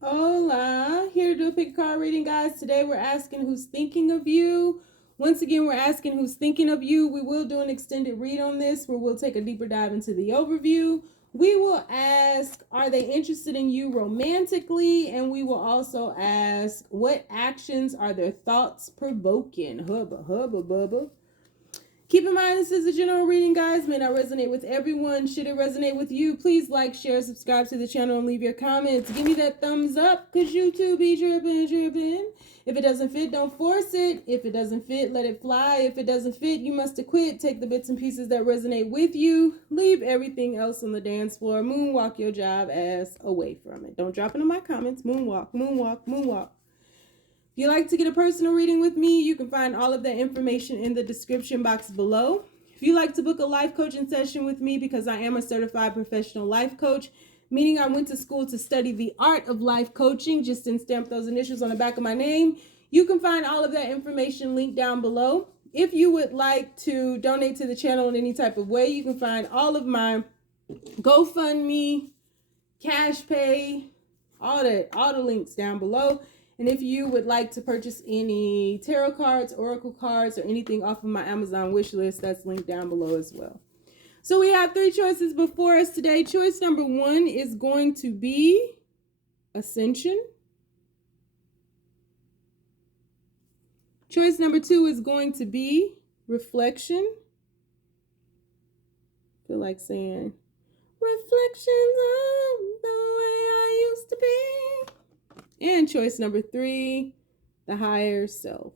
Hola, here to do a pick card reading, guys. Today we're asking who's thinking of you. Once again, we're asking who's thinking of you. We will do an extended read on this where we'll take a deeper dive into the overview. We will ask, are they interested in you romantically? And we will also ask, what actions are their thoughts provoking? Hubba, hubba, bubba. Keep in mind, this is a general reading, guys. May not resonate with everyone. Should it resonate with you, please like, share, subscribe to the channel, and leave your comments. Give me that thumbs up, because YouTube be dripping. If it doesn't fit, don't force it. If it doesn't fit, let it fly. If it doesn't fit, you must acquit. Take the bits and pieces that resonate with you. Leave everything else on the dance floor. Moonwalk your jive ass away from it. Don't drop it in my comments. Moonwalk, moonwalk, moonwalk. If you'd like to get a personal reading with me, you can find all of that information in the description box below. If you'd like to book a life coaching session with me, because I am a certified professional life coach, meaning I went to school to study the art of life coaching, just didn't stamp those initials on the back of my name, you can find all of that information linked down below. If you would like to donate to the channel in any type of way, you can find all of my GoFundMe, Cash Pay, all the links down below. And if you would like to purchase any tarot cards, oracle cards, or anything off of my Amazon wish list, that's linked down below as well. So we have 3 choices before us today. Choice number 1 is going to be Ascension. Choice number 2 is going to be Reflection. I feel like saying reflections of the way I used to be. And choice number 3, the higher self.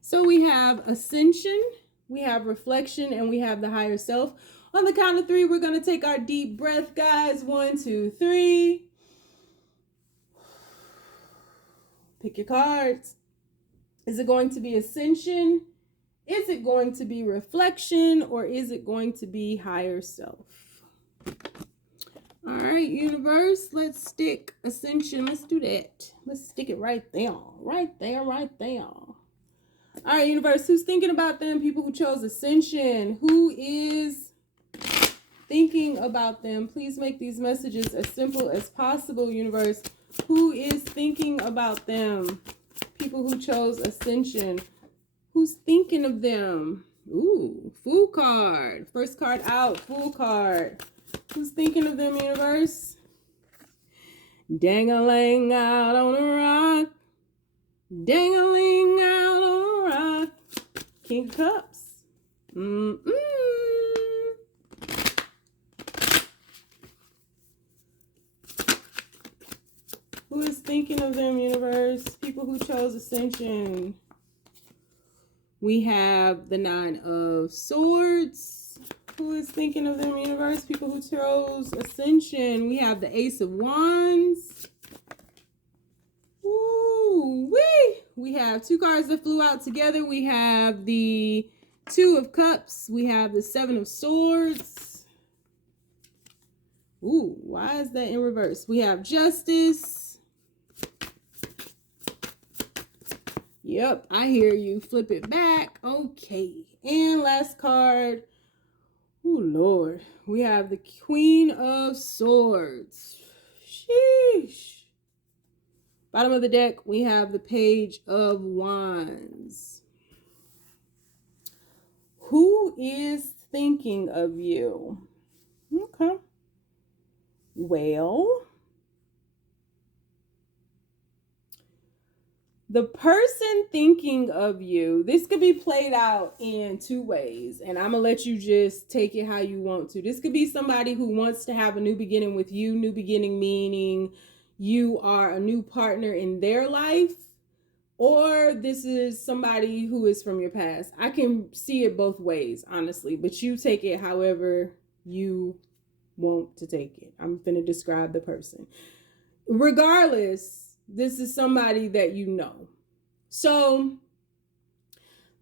So we have Ascension, we have Reflection, and we have the higher self. On the count of 3, we're going to take our deep breath, guys. 1, 2, 3. Pick your cards. Is it going to be Ascension? Is it going to be Reflection? Or is it going to be higher self? All right, universe, let's stick Ascension. Let's do that. Let's stick it right there. Right there, right there. All right, universe, who's thinking about them? People who chose Ascension. Who is thinking about them? Please make these messages as simple as possible, universe. Who is thinking about them? People who chose Ascension. Who's thinking of them? Ooh, Fool card. First card out, Fool card. Who's thinking of them, universe? Dang-a-ling out on a rock. Dang-a-ling out on a rock. King of Cups. Who is thinking of them, universe? People who chose Ascension. We have the 9 of Swords. Who is thinking of them, universe? People who chose Ascension. We have the Ace of Wands. Ooh, wee! We have 2 cards that flew out together. We have the 2 of Cups. We have the 7 of Swords. Ooh, why is that in reverse? We have Justice. Yep, I hear you. Flip it back. Okay. And last card. Oh, Lord. We have the Queen of Swords. Sheesh. Bottom of the deck, we have the Page of Wands. Who is thinking of you? Okay. Well, the person thinking of you, this could be played out in 2 ways, and I'm going to let you just take it how you want to. This could be somebody who wants to have a new beginning with you, new beginning meaning you are a new partner in their life, or this is somebody who is from your past. I can see it both ways, honestly, but you take it however you want to take it. I'm going to describe the person. Regardless, this is somebody that you know. So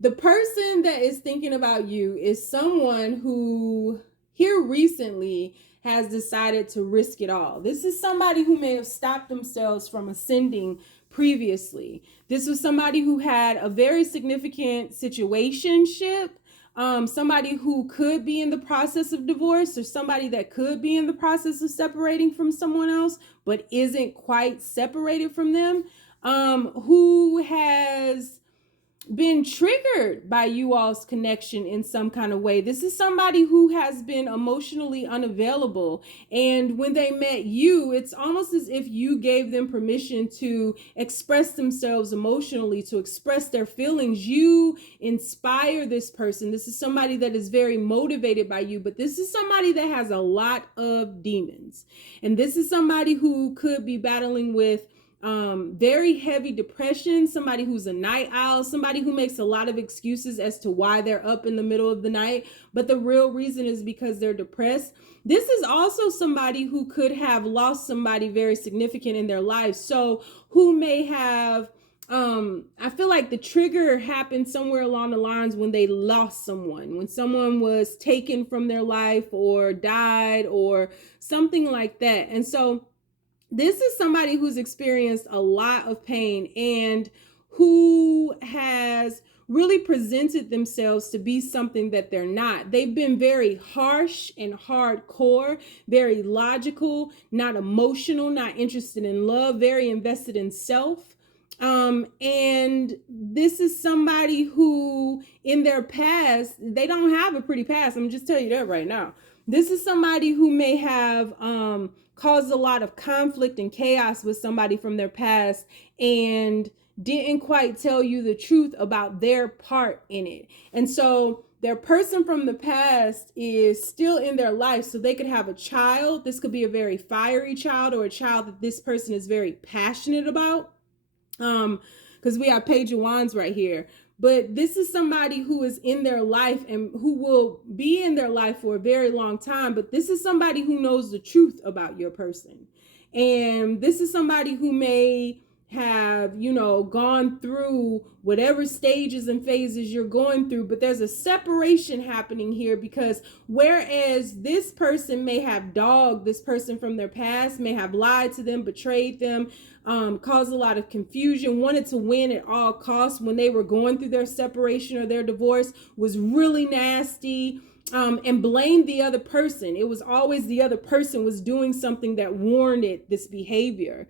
the person that is thinking about you is someone who here recently has decided to risk it all. This is somebody who may have stopped themselves from ascending previously. This was somebody who had a very significant situationship, somebody who could be in the process of divorce, or somebody that could be in the process of separating from someone else, but isn't quite separated from them, who has been triggered by you all's connection in some kind of way. This is somebody who has been emotionally unavailable. And when they met you, it's almost as if you gave them permission to express themselves emotionally, to express their feelings. You inspire this person. This is somebody that is very motivated by you, but this is somebody that has a lot of demons. And this is somebody who could be battling with very heavy depression, somebody who's a night owl, somebody who makes a lot of excuses as to why they're up in the middle of the night, but the real reason is because they're depressed. This is also somebody who could have lost somebody very significant in their life. So who may have, I feel like the trigger happened somewhere along the lines when they lost someone, when someone was taken from their life or died or something like that. And so this is somebody who's experienced a lot of pain and who has really presented themselves to be something that they're not. They've been very harsh and hardcore, very logical, not emotional, not interested in love, very invested in self. And this is somebody who in their past, they don't have a pretty past. I'm just telling you that right now. This is somebody who may have caused a lot of conflict and chaos with somebody from their past and didn't quite tell you the truth about their part in it. And so their person from the past is still in their life. So they could have a child. This could be a very fiery child or a child that this person is very passionate about. Because we have Page of Wands right here. But this is somebody who is in their life and who will be in their life for a very long time. But this is somebody who knows the truth about your person. And this is somebody who may have, gone through whatever stages and phases you're going through, but there's a separation happening here, because whereas this person may have dogged this person from their past, may have lied to them, betrayed them, caused a lot of confusion, wanted to win at all costs when they were going through their separation or their divorce, was really nasty, and blamed the other person. It was always the other person was doing something that warranted this behavior.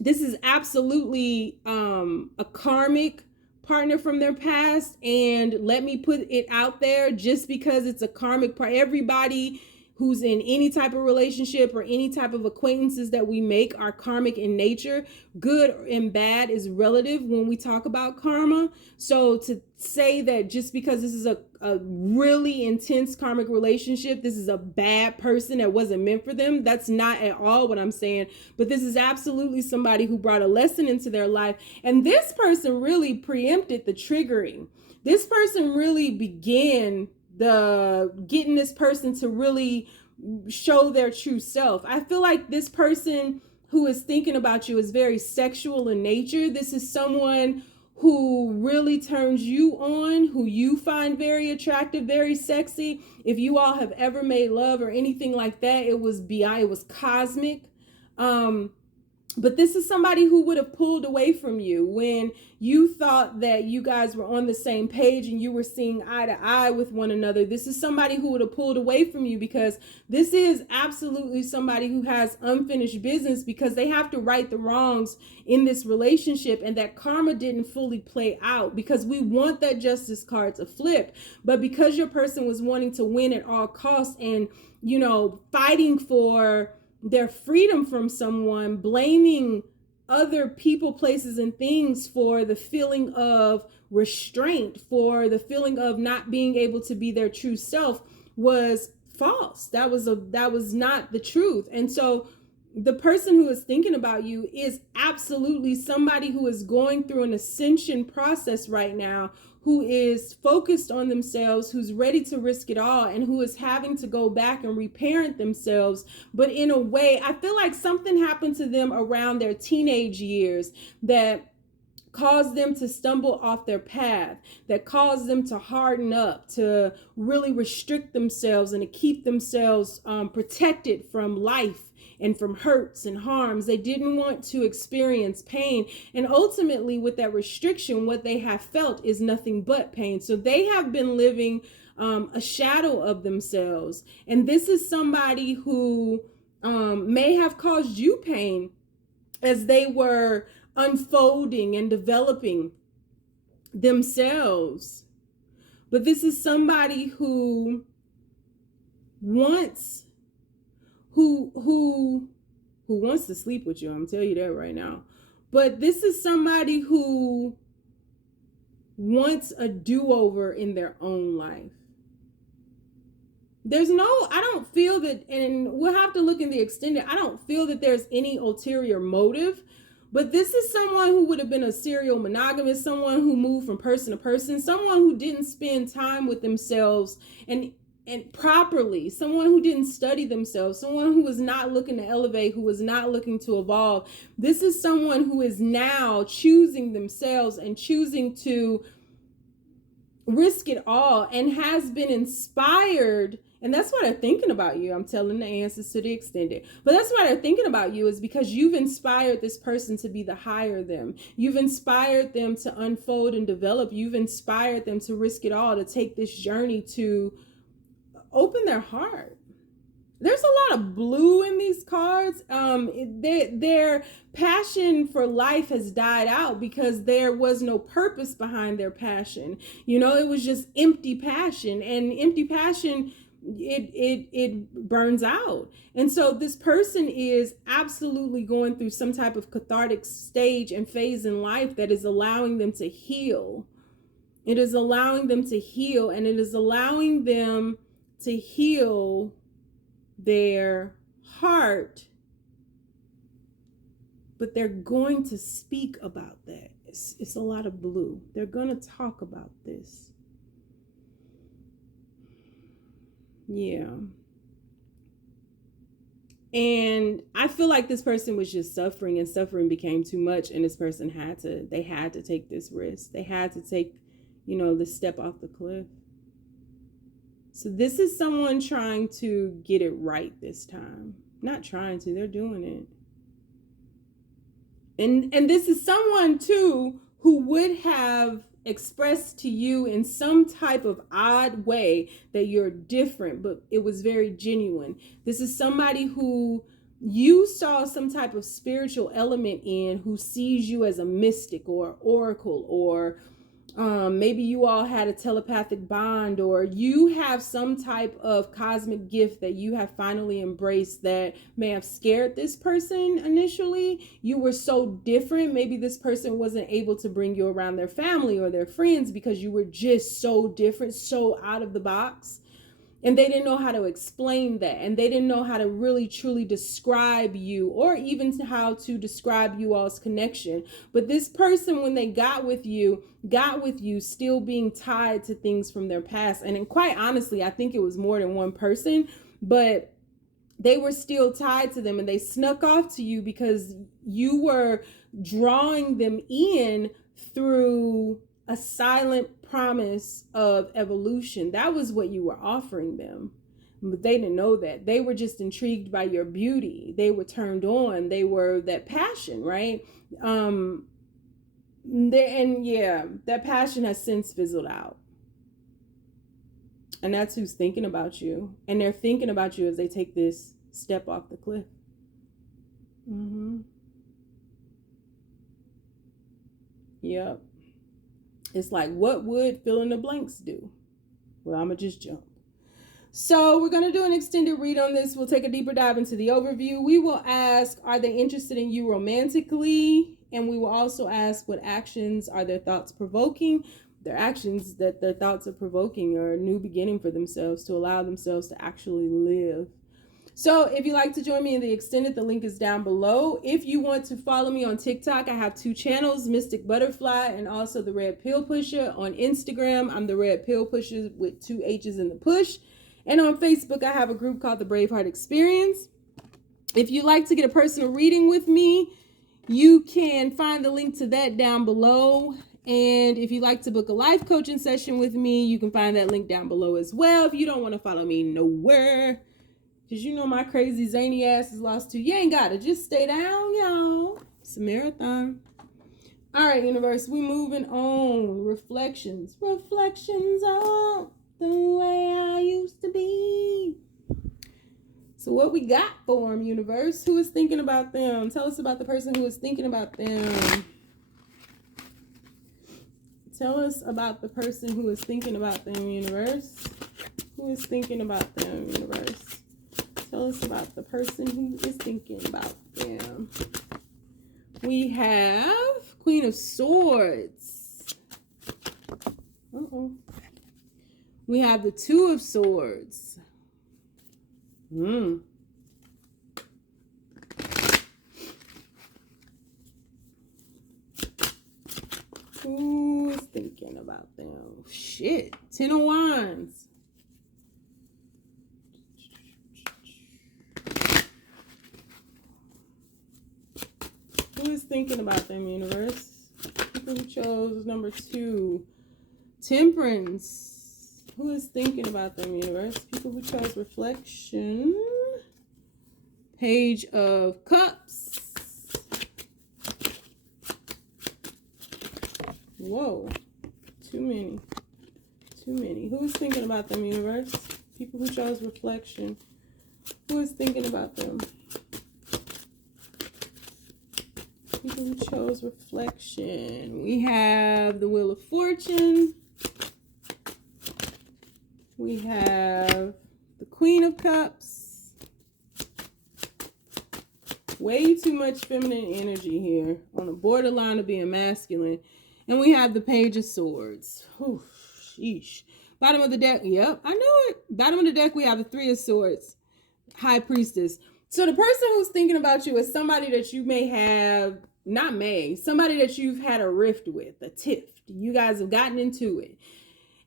This is absolutely a karmic partner from their past. And let me put it out there, just because it's a karmic part, everybody who's in any type of relationship or any type of acquaintances that we make are karmic in nature. Good and bad is relative when we talk about karma. So to say that just because this is a really intense karmic relationship, this is a bad person that wasn't meant for them, that's not at all what I'm saying. But this is absolutely somebody who brought a lesson into their life. And this person really preempted the triggering. This person really began getting this person to really show their true self. I feel like this person who is thinking about you is very sexual in nature. This is someone who really turns you on, who you find very attractive, very sexy. If you all have ever made love or anything like that, it was beyond, it was cosmic. But this is somebody who would have pulled away from you when you thought that you guys were on the same page and you were seeing eye to eye with one another. This is somebody who would have pulled away from you, because this is absolutely somebody who has unfinished business, because they have to right the wrongs in this relationship, and that karma didn't fully play out, because we want that justice card to flip. But because your person was wanting to win at all costs and, fighting for their freedom from someone, blaming other people, places, and things for the feeling of restraint, for the feeling of not being able to be their true self, was false. That was not the truth. And so the person who is thinking about you is absolutely somebody who is going through an ascension process right now, who is focused on themselves, who's ready to risk it all, and who is having to go back and reparent themselves. But in a way, I feel like something happened to them around their teenage years that caused them to stumble off their path, that caused them to harden up, to really restrict themselves and to keep themselves protected from life and from hurts and harms. They didn't want to experience pain. And ultimately, with that restriction, what they have felt is nothing but pain. So they have been living a shadow of themselves. And this is somebody who may have caused you pain as they were unfolding and developing themselves. But this is somebody who wants who wants to sleep with you. I'm telling you that right now. But this is somebody who wants a do-over in their own life. I don't feel that, and we'll have to look in the extended, I don't feel that there's any ulterior motive, but this is someone who would have been a serial monogamist, someone who moved from person to person, someone who didn't spend time with themselves and properly, someone who didn't study themselves, someone who was not looking to elevate, who was not looking to evolve. This is someone who is now choosing themselves and choosing to risk it all and has been inspired. And that's why they're thinking about you. I'm telling the answers to the extended. But that's why they're thinking about you, is because you've inspired this person to be the higher them. You've inspired them to unfold and develop. You've inspired them to risk it all, to take this journey to open their heart. There's a lot of blue in these cards. Their passion for life has died out because there was no purpose behind their passion. You know, it was just empty passion, and empty passion, it burns out. And so this person is absolutely going through some type of cathartic stage and phase in life that is allowing them to heal. It is allowing them to heal, and it is allowing them to heal their heart, but they're going to speak about that. It's a lot of blue. They're going to talk about this. Yeah. And I feel like this person was just suffering, and suffering became too much, and this person had to take this risk. They had to take, the step off the cliff. So this is someone trying to get it right this time. Not trying to, they're doing it. And this is someone too who would have expressed to you in some type of odd way that you're different, but it was very genuine. This is somebody who you saw some type of spiritual element in, who sees you as a mystic or oracle, or maybe you all had a telepathic bond, or you have some type of cosmic gift that you have finally embraced that may have scared this person initially. You were so different. Maybe this person wasn't able to bring you around their family or their friends because you were just so different, so out of the box. And they didn't know how to explain that. And they didn't know how to really, truly describe you, or even how to describe you all's connection. But this person, when they got with you still being tied to things from their past. And quite honestly, I think it was more than one person, but they were still tied to them, and they snuck off to you because you were drawing them in through a silent promise of evolution. That was what you were offering them. But they didn't know that. They were just intrigued by your beauty. They were turned on. They were that passion, right? That passion has since fizzled out. And that's who's thinking about you. And they're thinking about you as they take this step off the cliff. Yep. It's like, what would fill in the blanks do? Well, I'm going to just jump. So we're going to do an extended read on this. We'll take a deeper dive into the overview. We will ask, are they interested in you romantically? And we will also ask, what actions are their thoughts provoking? Their actions that their thoughts are provoking are a new beginning for themselves, to allow themselves to actually live. So if you'd like to join me in the extended, the link is down below. If you want to follow me on TikTok, I have 2 channels, Mystic Butterfly and also the Red Pill Pusher. On Instagram, I'm the Red Pill Pusher with 2 H's in the push. And on Facebook, I have a group called the Braveheart Experience. If you'd like to get a personal reading with me, you can find the link to that down below. And if you'd like to book a life coaching session with me, you can find that link down below as well. If you don't want to follow me nowhere, Because you know my crazy zany ass is lost too. You ain't got to. Just stay down, y'all. It's a marathon. All right, universe, we moving on. Reflections. Reflections on the way I used to be. So what we got for them, universe? Who is thinking about them? Tell us about the person who is thinking about them. Tell us about the person who is thinking about them, universe. Who is thinking about them, universe? Tell us about the person who is thinking about them. We have Queen of Swords. Uh-oh. We have the Two of Swords. Who is thinking about them? Shit. Ten of Wands. Who is thinking about them, universe? People who chose number 2. Temperance. Who is thinking about them, universe? People who chose reflection. Page of Cups. Whoa. Too many. Who is thinking about them, universe? People who chose reflection. Who is thinking about them? People who chose reflection. We have the Wheel of Fortune. We have the Queen of Cups. Way too much feminine energy here, on the borderline of being masculine. And we have the Page of Swords. Whew, sheesh. Bottom of the deck. Yep, I knew it. Bottom of the deck, we have the Three of Swords. High Priestess. So the person who's thinking about you is somebody that you may have, somebody that you've had a rift with, a tiff. You guys have gotten into it.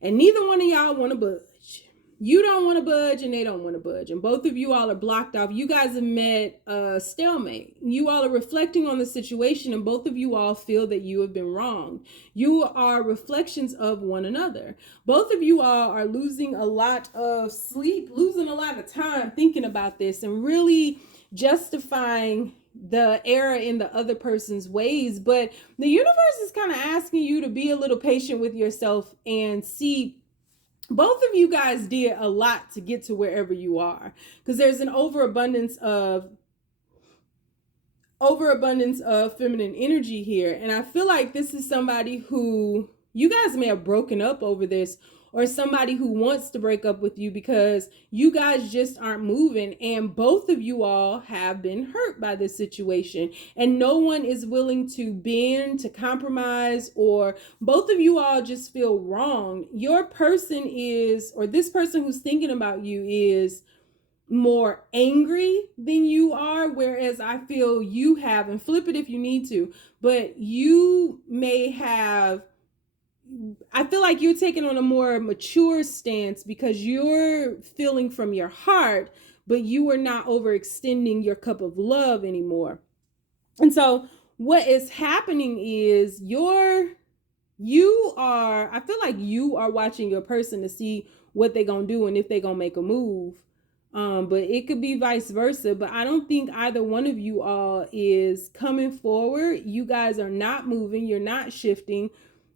And neither one of y'all want to budge. You don't want to budge and they don't want to budge. And both of you all are blocked off. You guys have met a stalemate. You all are reflecting on the situation and both of you all feel that you have been wronged. You are reflections of one another. Both of you all are losing a lot of sleep, losing a lot of time thinking about this and really justifying the error in the other person's ways. But the universe is kind of asking you to be a little patient with yourself and see. Both of you guys did a lot to get to wherever you are, because there's an overabundance of feminine energy here. And I feel like this is somebody who you guys may have broken up over this, or somebody who wants to break up with you because you guys just aren't moving. And both of you all have been hurt by this situation and no one is willing to bend, to compromise, or both of you all just feel wrong. Your person is, or this person who's thinking about you is more angry than you are, whereas I feel you have, and flip it if you need to, but you may have, I feel like you're taking on a more mature stance because you're feeling from your heart, but you are not overextending your cup of love anymore. And so what is happening is I feel like you are watching your person to see what they're going to do and if they're going to make a move. But it could be vice versa, but I don't think either one of you all is coming forward. You guys are not moving. You're not shifting.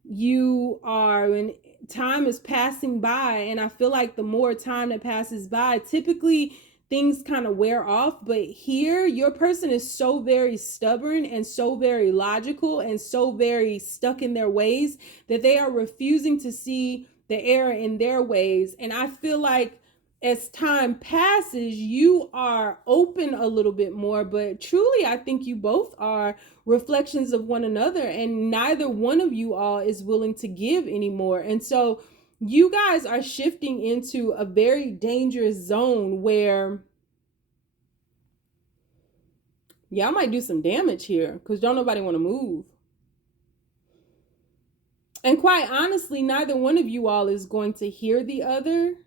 You are, and time is passing by, and I feel like the more time that passes by, typically things kind of wear off. But here, your person is so very stubborn and so very logical and so very stuck in their ways that they are refusing to see the error in their ways. And I feel like as time passes, you are open a little bit more, but truly, I think you both are reflections of one another, and neither one of you all is willing to give anymore. And so you guys are shifting into a very dangerous zone where y'all might do some damage here because don't nobody want to move. And quite honestly, neither one of you all is going to hear the other.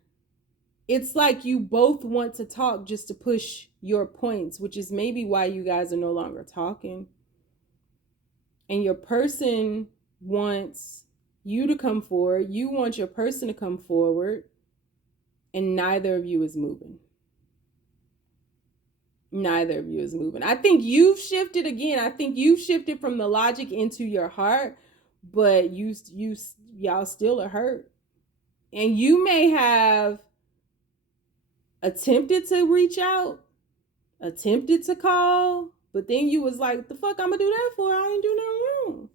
It's like you both want to talk just to push your points, which is maybe why you guys are no longer talking. And your person wants you to come forward. You want your person to come forward. And neither of you is moving. Neither of you is moving. I think you've shifted again. I think you've shifted from the logic into your heart, but y'all still are hurt. And you may have attempted to reach out, attempted to call, but then you was like, the fuck I'm gonna do that for? I ain't do nothing wrong.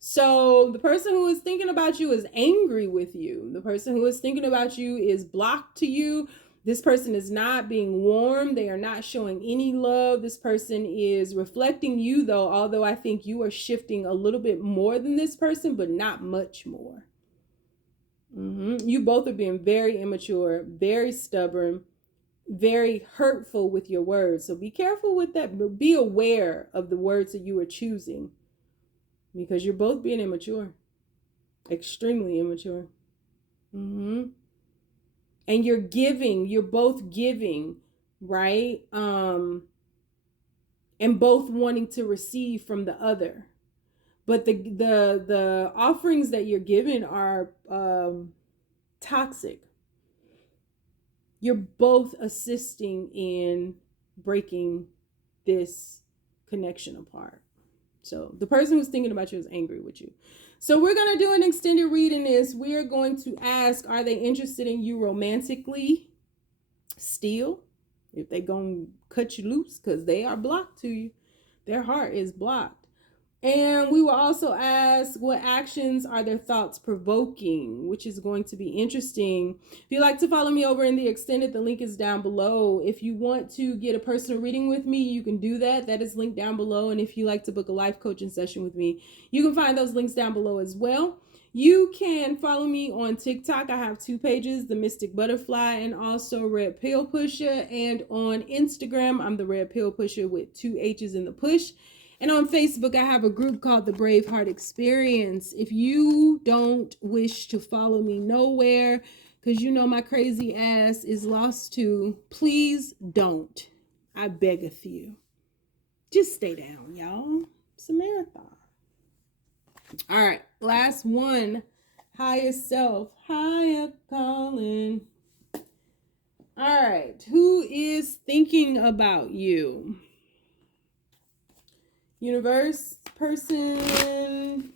So the person who is thinking about you is angry with you. The person who is thinking about you is blocked to you. This person is not being warm. They are not showing any love. This person is reflecting you, though, although I think you are shifting a little bit more than this person, but not much more. You both are being very immature, very stubborn, very hurtful with your words. So be careful with that, but be aware of the words that you are choosing, because you're both being immature, extremely immature. And you're both giving, right? And both wanting to receive from the other. But the offerings that you're giving are toxic. You're both assisting in breaking this connection apart. So the person who's thinking about you is angry with you. So we're going to do an extended read in this. We are going to ask, are they interested in you romantically still? If they going to cut you loose, because they are blocked to you. Their heart is blocked. And we will also ask, what actions are their thoughts provoking, which is going to be interesting. If you'd like to follow me over in the extended, the link is down below. If you want to get a personal reading with me, you can do that. That is linked down below. And if you like to book a life coaching session with me, you can find those links down below as well. You can follow me on TikTok. I have 2 pages, The Mystic Butterfly and also Red Pill Pusha. And on Instagram, I'm the Red Pill Pusha with 2 H's in the push. And on Facebook, I have a group called the Braveheart Experience. If you don't wish to follow me nowhere, because you know my crazy ass is lost too, please don't. I beggeth you. Just stay down, y'all. It's a marathon. All right, last one. Higher self, higher calling. All right, who is thinking about you? Universe, person,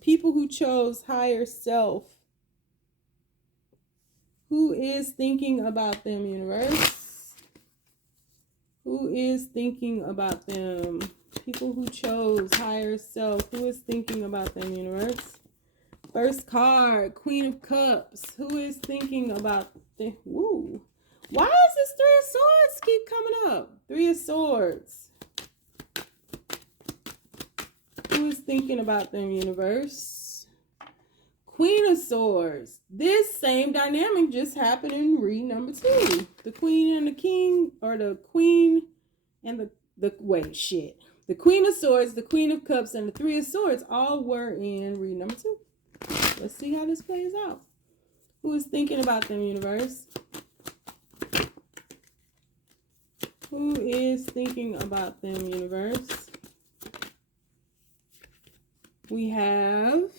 people who chose higher self. Who is thinking about them, universe? Who is thinking about them? People who chose higher self. Who is thinking about them, universe? First card, Queen of Cups. Who is thinking about them? Woo. Why does this 3 of Swords keep coming up? 3 of Swords. Who is thinking about them, universe? Queen of Swords. This same dynamic just happened in read number 2. The Queen and the King, or the Queen and the Queen of Swords, the Queen of Cups, and the 3 of Swords all were in read number 2. Let's see how this plays out. Who is thinking about them, universe? Who is thinking about them, universe? We have,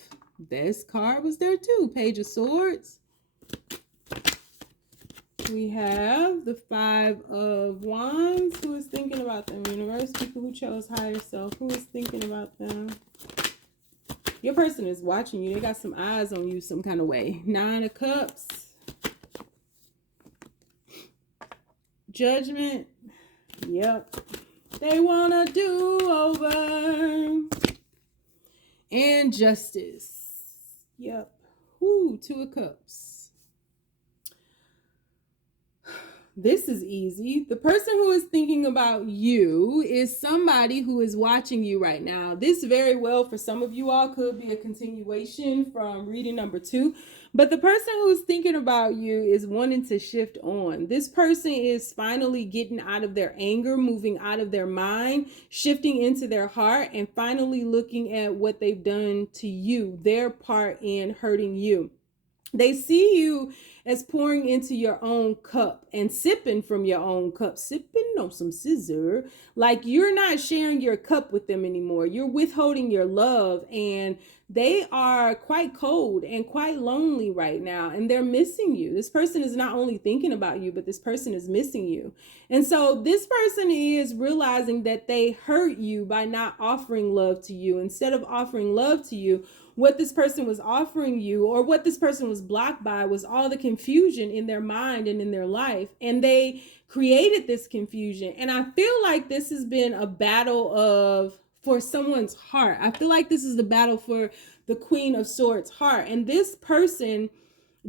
this card was there too, Page of Swords. We have the 5 of Wands. Who is thinking about them, universe? People who chose higher self. Who is thinking about them? Your person is watching you. They got some eyes on you some kind of way. 9 of Cups. Judgment. Yep. They want to do over. And Justice. Yep. Whoo, 2 of Cups. This is easy. The person who is thinking about you is somebody who is watching you right now. This very well, for some of you all, could be a continuation from reading number 2. But the person who's thinking about you is wanting to shift on. This person is finally getting out of their anger, moving out of their mind, shifting into their heart, and finally looking at what they've done to you, their part in hurting you. They see you as pouring into your own cup and sipping from your own cup, sipping some scissor. Like, you're not sharing your cup with them anymore. You're withholding your love, and they are quite cold and quite lonely right now, and they're missing you. This person is not only thinking about you, but this person is missing you. And so this person is realizing that they hurt you by not offering love to you. Instead of offering love to you, what this person was offering you, or what this person was blocked by, was all the confusion in their mind and in their life. And they created this confusion. And I feel like this has been a battle for someone's heart. I feel like this is the battle for the Queen of Swords' heart. And this person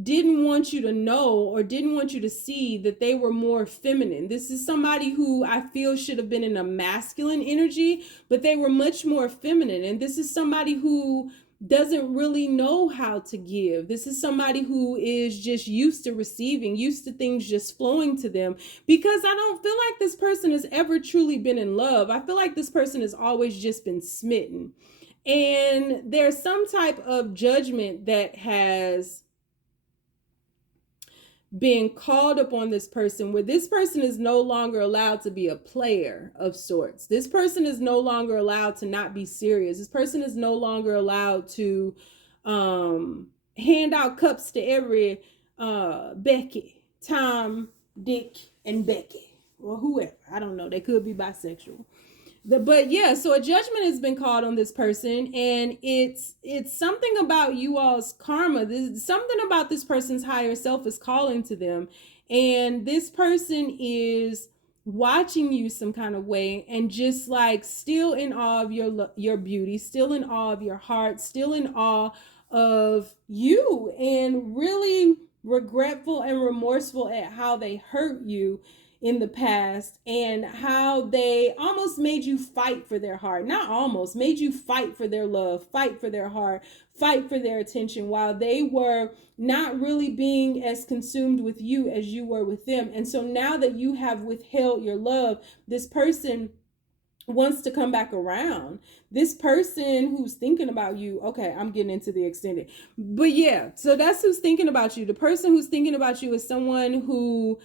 didn't want you to know, or didn't want you to see, that they were more feminine. This is somebody who I feel should have been in a masculine energy, but they were much more feminine. And this is somebody who doesn't really know how to give. This is somebody who is just used to receiving, used to things just flowing to them, because I don't feel like this person has ever truly been in love. I feel like this person has always just been smitten. And there's some type of judgment that has being called upon this person, where this person is no longer allowed to be a player of sorts. This person is no longer allowed to not be serious. This person is no longer allowed to hand out cups to every Becky, Tom, Dick, and Becky, or whoever. I don't know. They could be bisexual. But yeah, so a judgment has been called on this person, and it's something about you all's karma. Something about this person's higher self is calling to them, and this person is watching you some kind of way, and just like still in awe of your beauty, still in awe of your heart, still in awe of you, and really regretful and remorseful at how they hurt you in the past, and how they almost made you fight for their heart. Not almost, made you fight for their love, fight for their heart, fight for their attention, while they were not really being as consumed with you as you were with them. And so now that you have withheld your love, this person wants to come back around. This person who's thinking about you, okay, I'm getting into the extended, but yeah, so that's who's thinking about you. The person who's thinking about you is someone who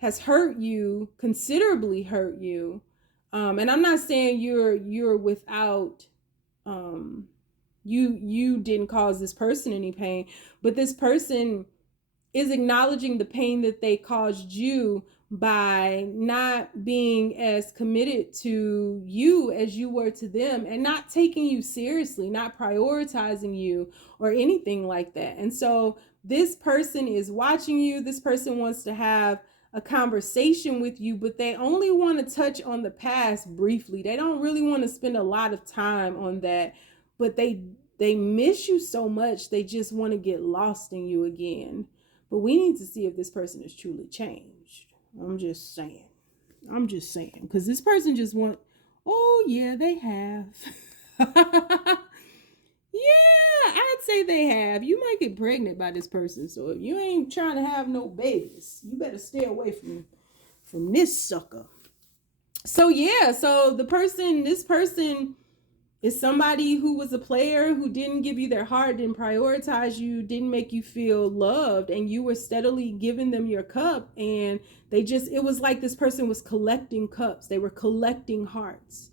has hurt you, considerably hurt you. And I'm not saying you're without, you didn't cause this person any pain, but this person is acknowledging the pain that they caused you by not being as committed to you as you were to them, and not taking you seriously, not prioritizing you or anything like that. And so this person is watching you. This person wants to have a conversation with you, but they only want to touch on the past briefly. They don't really want to spend a lot of time on that, but they miss you so much. They just want to get lost in you again. But we need to see if this person is truly changed. I'm just saying, because this person just oh yeah, they have. Yeah, I'd say they have. You might get pregnant by this person. So if you ain't trying to have no babies, you better stay away from this sucker. So yeah, so this person is somebody who was a player, who didn't give you their heart, didn't prioritize you, didn't make you feel loved, and you were steadily giving them your cup, and it was like this person was collecting cups. They were collecting hearts.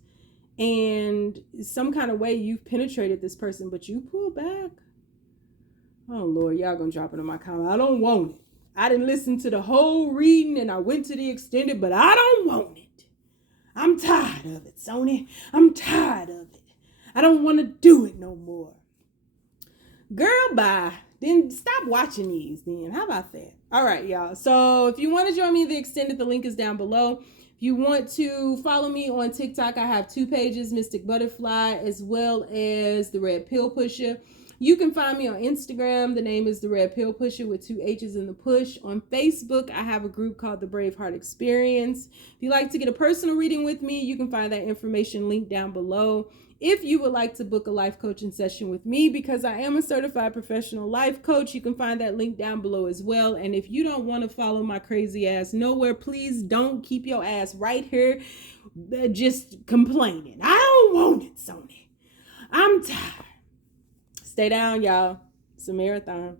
And some kind of way you've penetrated this person, but you pull back. Oh Lord, y'all gonna drop it in my comment. I don't want it. I didn't listen to the whole reading, and I went to the extended, but I don't want it. I'm tired of it, Sony. I'm tired of it. I don't want to do it no more. Girl, bye. Then stop watching these then. How about that? All right, y'all. So if you want to join me in the extended, the link is down below. If you want to follow me on TikTok, I have 2 pages, Mystic Butterfly, as well as The Red Pill Pusher. You can find me on Instagram. The name is The Red Pill Pusher with 2 H's in the push. On Facebook, I have a group called the Braveheart Experience. If you'd like to get a personal reading with me, you can find that information linked down below. If you would like to book a life coaching session with me, because I am a certified professional life coach, you can find that link down below as well. And if you don't want to follow my crazy ass nowhere, please don't keep your ass right here just complaining. I don't want it, Sony. I'm tired. Stay down, y'all. It's a marathon.